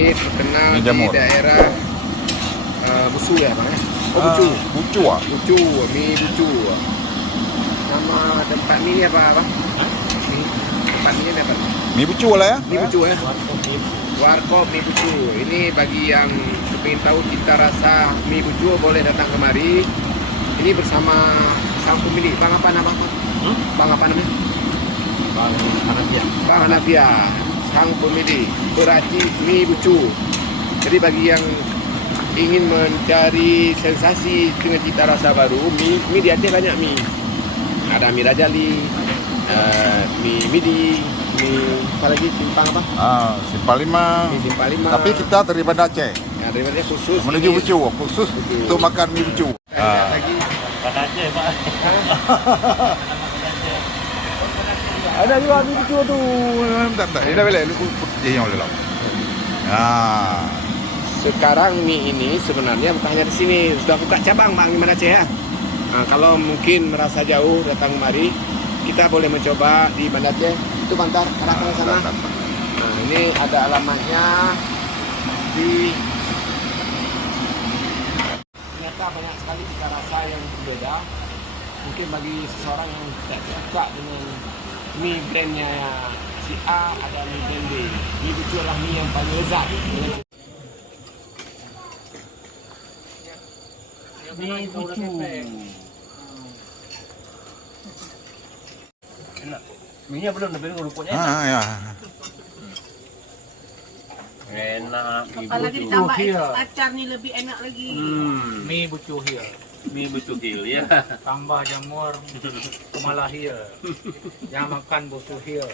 ini terkenal Mie di jamur. daerah Bucu ya bang? Oh Bucu. Bucu ah. Bucu, mie Bucu. Nama tempat mie ini apa bang? Mie, tempat mie ini apa? Mie bucu lah ya. Mie Bucu ya? Warkop mie Bucu. Ini bagi yang ingin tahu cita rasa mie Bucu boleh datang kemari. Ini bersama sang pemilik. Bang apa nama? Bang apa namanya? Bang Hanafia. Bang Hanafia, sang pemilik peracik mie Bucu. Jadi bagi yang ingin mencari sensasi dengan cita rasa baru, mie di Aceh banyak mie. Ada mie Rajali, mie Midi, mie apa lagi simpang apa? Simpang 5. Mie simpang 5. Tapi kita dari Banda Aceh. Ya, daripada khusus Menuju ini. Bucu, khusus untuk makan mie bucu. Banyak lagi. Kata Aceh, Pak. Ada juga mie bucu tu. Tak. Ini dah boleh. Lu yang boleh lah. Sekarang mie ini sebenarnya bukan hanya di sini, sudah buka cabang Bang di mana Aceh ya. Nah, kalau mungkin merasa jauh datang kemari, kita boleh mencoba di Banda Aceh. Itu Bantar, arahkan ke sana. Nah, ini ada alamatnya di. Ternyata banyak sekali cita rasa yang berbeda. Mungkin bagi seseorang yang tidak suka dengan mie brandnya si A, ada mie brand B. Mie Bucu adalah mie yang paling lezat. Mie Bucu. Enak. Mie-nya belum, tapi rupanya Ya. enak. Apalagi ditambah acar nih lebih enak lagi. Mie Bucu Hill. Mie Bucu Hill ya. Tambah jamur Kemalahia. Yang makan Bucu Hill.